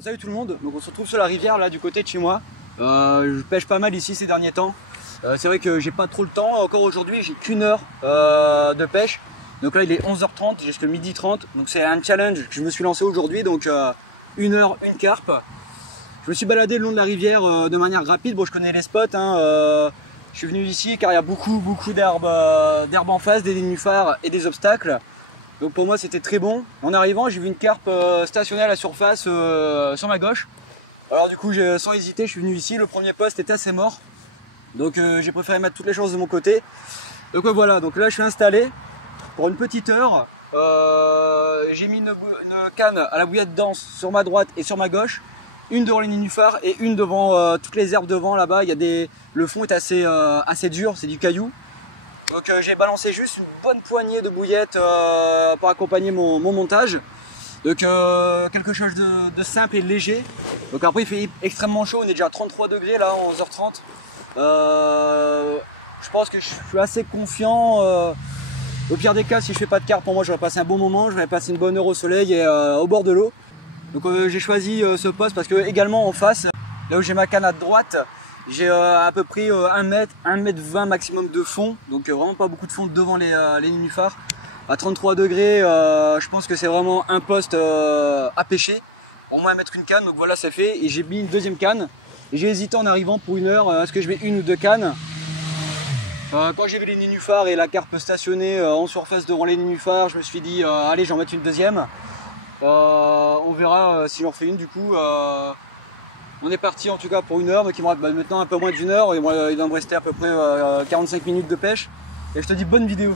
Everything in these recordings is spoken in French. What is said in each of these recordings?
Salut tout le monde, donc on se retrouve sur la rivière là du côté de chez moi. Je pêche pas mal ici ces derniers temps. C'est vrai que j'ai pas trop le temps. Encore aujourd'hui j'ai qu'une heure de pêche. Donc là il est 11h30 jusqu'à 12h30. Donc c'est un challenge que je me suis lancé aujourd'hui. Donc une heure, une carpe. Je me suis baladé le long de la rivière de manière rapide. Bon, je connais les spots. Je suis venu ici car il y a beaucoup d'herbes en face, des nénuphars et des obstacles. Donc pour moi c'était très bon. En arrivant j'ai vu une carpe stationnée à la surface sur ma gauche. Alors du coup sans hésiter je suis venu ici, le premier poste était assez mort. Donc j'ai préféré mettre toutes les chances de mon côté. Donc voilà, donc là je suis installé pour une petite heure. J'ai mis une canne à la bouillette dense sur ma droite et sur ma gauche. Une devant les nénuphars et une devant toutes les herbes devant là-bas. Le fond est assez dur, c'est du caillou. Donc j'ai balancé juste une bonne poignée de bouillettes pour accompagner mon montage. Donc quelque chose de simple et léger. Donc après il fait extrêmement chaud, on est déjà à 33 degrés là, 11h30. Je pense que je suis assez confiant. Au pire des cas, si je fais pas de carpe, pour moi j'aurais passé un bon moment, j'aurais passé une bonne heure au soleil et au bord de l'eau. Donc j'ai choisi ce poste parce que également en face, là où j'ai ma canne à droite, j'ai à peu près 1 mètre 20 maximum de fond, donc vraiment pas beaucoup de fond devant les nénuphars. À 33 degrés, je pense que c'est vraiment un poste à pêcher, au moins à mettre une canne, donc voilà c'est fait. Et j'ai mis une deuxième canne, et j'ai hésité en arrivant pour une heure, est-ce que je mets une ou deux cannes. Quand j'ai vu les nénuphars et la carpe stationnée en surface devant les nénuphars, je me suis dit allez j'en mets une deuxième. On verra si j'en refais une du coup. On est parti en tout cas pour une heure, donc il me reste maintenant un peu moins d'une heure, et il va me rester à peu près 45 minutes de pêche. Et je te dis bonne vidéo.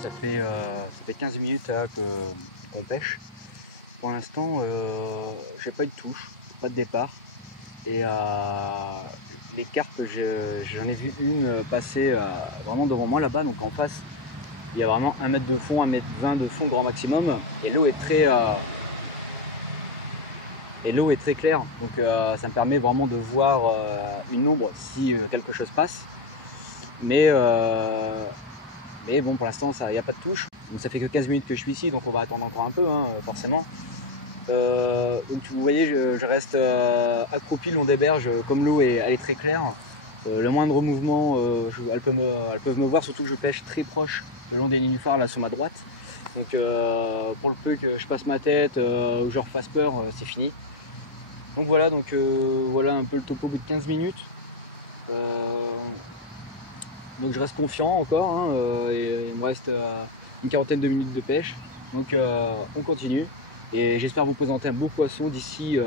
Ça fait 15 minutes qu'on pêche. Pour l'instant, j'ai pas eu de touche, pas de départ. Et les carpes, j'en ai vu une passer vraiment devant moi là-bas. Donc en face, il y a vraiment 1 mètre de fond, 1 mètre 20 de fond grand maximum. Et l'eau est très claire. Donc ça me permet vraiment de voir une ombre si quelque chose passe. Mais bon, pour l'instant, il n'y a pas de touche. Donc ça fait que 15 minutes que je suis ici, donc on va attendre encore un peu, forcément. Donc vous voyez, je reste accroupi le long des berges, comme l'eau elle est très claire. Le moindre mouvement, elles peuvent me voir, surtout que je pêche très proche le long des nénuphars là sur ma droite. Donc pour le peu que je passe ma tête ou je refasse peur, c'est fini. Donc voilà, voilà un peu le topo au bout de 15 minutes. Donc je reste confiant encore, et il me reste une quarantaine de minutes de pêche. Donc on continue et j'espère vous présenter un beau poisson d'ici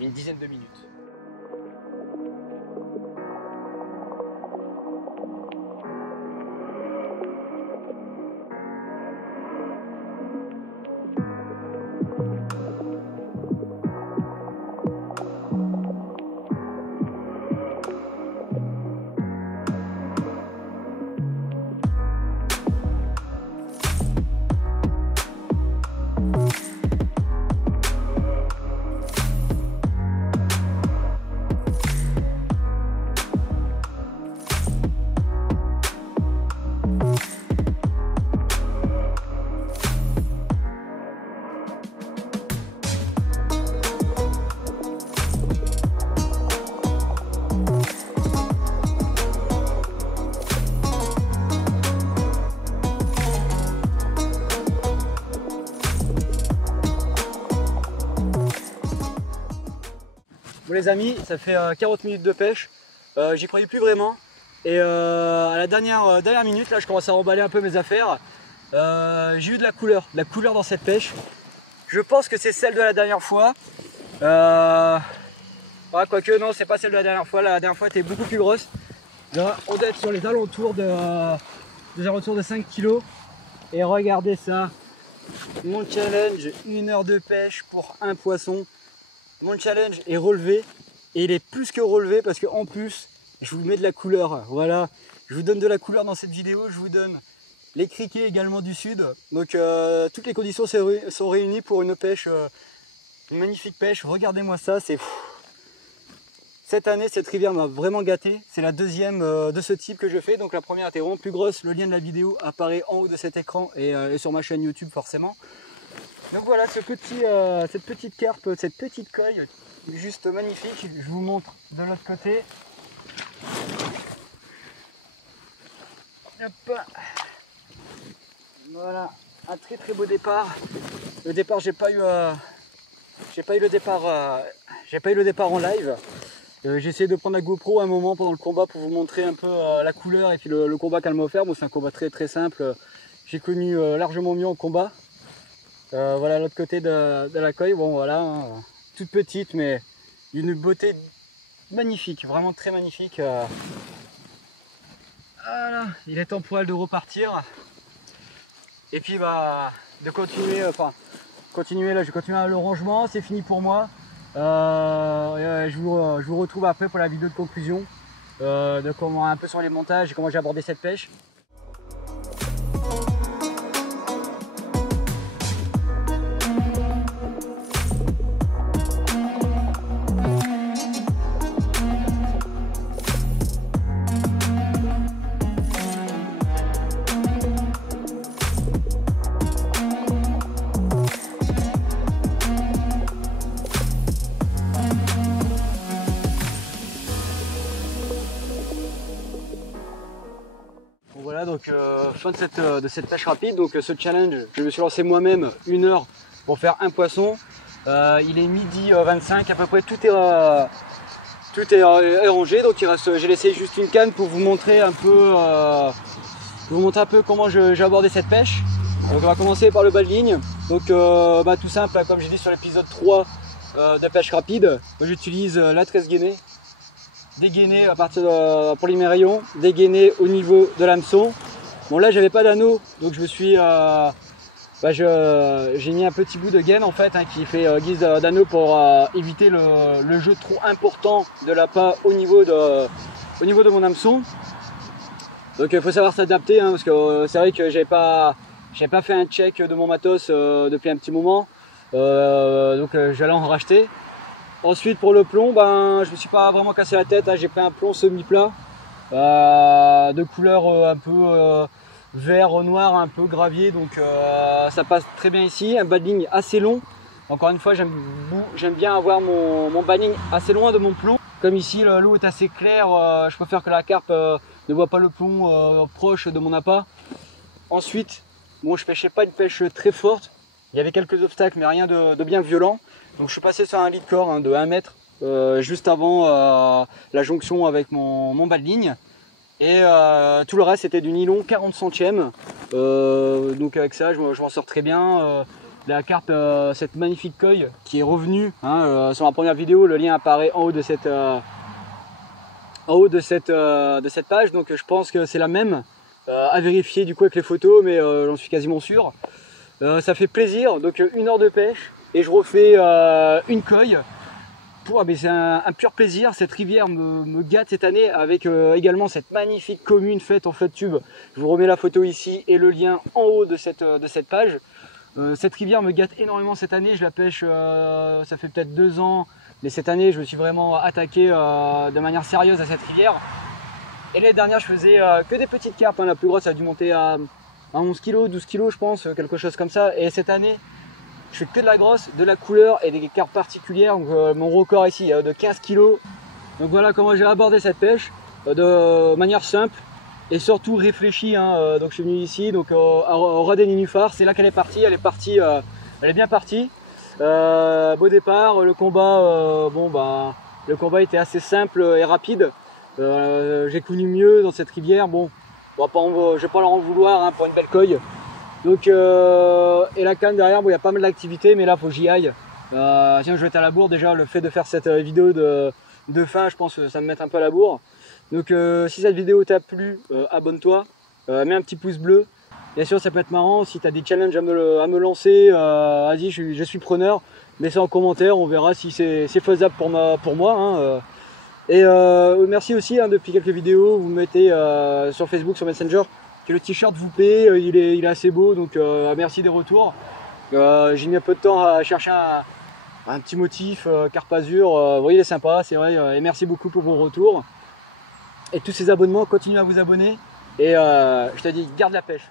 une dizaine de minutes. les amis, ça fait 40 minutes de pêche. J'y croyais plus vraiment. Et à la dernière minute, là, je commence à remballer un peu mes affaires. J'ai eu de la couleur dans cette pêche. Je pense que c'est celle de la dernière fois. Ouais, quoique non, c'est pas celle de la dernière fois. La dernière fois était beaucoup plus grosse. Là, on doit être sur les alentours de 5 kg. Et regardez ça. Mon challenge, 1 heure de pêche pour un poisson. Mon challenge est relevé. Et il est plus que relevé parce qu'en plus, je vous mets de la couleur. Voilà, je vous donne de la couleur dans cette vidéo. Je vous donne les criquets également du sud. Donc toutes les conditions sont réunies pour une pêche, une magnifique pêche. Regardez-moi ça, c'est fou. Cette année, cette rivière m'a vraiment gâté. C'est la deuxième de ce type que je fais. Donc la première était vraiment plus grosse. Le lien de la vidéo apparaît en haut de cet écran et sur ma chaîne YouTube forcément. Donc voilà, cette petite carpe, cette petite coille, juste magnifique. Je vous montre de l'autre côté. Hop. Voilà, un très très beau départ. Le départ, j'ai pas eu le départ en live. J'ai essayé de prendre la GoPro un moment pendant le combat pour vous montrer un peu la couleur et puis le combat qu'elle m'a offert. Bon, c'est un combat très très simple. J'ai connu largement mieux en combat. Voilà l'autre côté de la coille. Bon voilà, hein, toute petite mais une beauté magnifique, vraiment très magnifique. Voilà, il est temps pour elle de repartir. Et puis bah de continuer, là, je continue le rangement, c'est fini pour moi. Je vous retrouve après pour la vidéo de conclusion, de comment un peu sur les montages et comment j'ai abordé cette pêche. Voilà donc fin de cette pêche rapide. Donc ce challenge, je me suis lancé moi-même 1 heure pour faire un poisson. Il est midi 25 à peu près, tout est rangé. Donc il reste, j'ai laissé juste une canne pour vous montrer un peu, comment j'ai abordé cette pêche. Donc on va commencer par le bas de ligne. Donc tout simple, comme j'ai dit sur l'épisode 3 de pêche rapide, j'utilise la 13 gainée. Dégainer à partir pour les rayons, dégainer au niveau de l'hameçon. Bon là j'avais pas d'anneau, donc je me suis j'ai mis un petit bout de gaine en fait, hein, qui fait guise d'anneau pour éviter le jeu trop important de l'appât au niveau de mon hameçon. Donc il faut savoir s'adapter, hein, parce que c'est vrai que j'avais pas fait un check de mon matos depuis un petit moment, donc j'allais en racheter. Ensuite pour le plomb, je me suis pas vraiment cassé la tête, hein. J'ai pris un plomb semi-plat de couleur un peu vert, noir, un peu gravier, donc ça passe très bien ici. Un bas de ligne assez long, encore une fois j'aime bien avoir mon bas de ligne assez loin de mon plomb. Comme ici l'eau est assez claire, je préfère que la carpe ne voit pas le plomb proche de mon appât. Ensuite, bon, je pêchais pas une pêche très forte, il y avait quelques obstacles mais rien de bien violent. Donc je suis passé sur un lit de corps, hein, de 1 mètre juste avant la jonction avec mon bas de ligne. Et tout le reste c'était du nylon 40 centièmes. Donc avec ça je m'en sors très bien. La carpe, cette magnifique coille qui est revenue, hein, sur ma première vidéo, le lien apparaît en haut de cette page. Donc je pense que c'est la même, à vérifier du coup avec les photos, mais j'en suis quasiment sûr. Ça fait plaisir, donc 1 heure de pêche. Et je refais une coille. C'est un pur plaisir. Cette rivière me gâte cette année avec également cette magnifique commune faite en flotte tube. Je vous remets la photo ici et le lien en haut de cette page. Cette rivière me gâte énormément cette année. Je la pêche, ça fait peut-être 2 ans. Mais cette année, je me suis vraiment attaqué de manière sérieuse à cette rivière. Et l'année dernière, je faisais que des petites carpes, hein. La plus grosse a dû monter à 11 kg, 12 kg, je pense, quelque chose comme ça. Et cette année, je fais que de la grosse, de la couleur et des carpes particulières. Donc, mon record ici est de 15 kg. Donc voilà comment j'ai abordé cette pêche de manière simple et surtout réfléchie, hein. Donc je suis venu ici donc au ras des nénuphars. C'est là qu'elle est partie. Elle est bien partie. Beau départ. Le combat, Le combat était assez simple et rapide. J'ai connu mieux dans cette rivière. Bon, je ne vais pas leur en vouloir hein, pour une belle coille. Donc, et la canne derrière, bon, il y a pas mal d'activités, mais là, faut que j'y aille. Tiens, je vais être à la bourre. Déjà, le fait de faire cette vidéo de fin, je pense que ça me met un peu à la bourre. Donc, si cette vidéo t'a plu, abonne-toi, mets un petit pouce bleu. Bien sûr, ça peut être marrant. Si tu as des challenges à me lancer, vas-y, je suis preneur. Mets ça en commentaire, on verra si c'est faisable pour moi. Hein, Et merci aussi, hein, depuis quelques vidéos, vous me mettez sur Facebook, sur Messenger, que le t-shirt vous plaît, il est assez beau, donc merci des retours. J'ai mis un peu de temps à chercher un petit motif, Carpe Azur, vous voyez, il est sympa, c'est vrai, et merci beaucoup pour vos retours. Et tous ces abonnements, continuez à vous abonner, et je te dis, garde la pêche.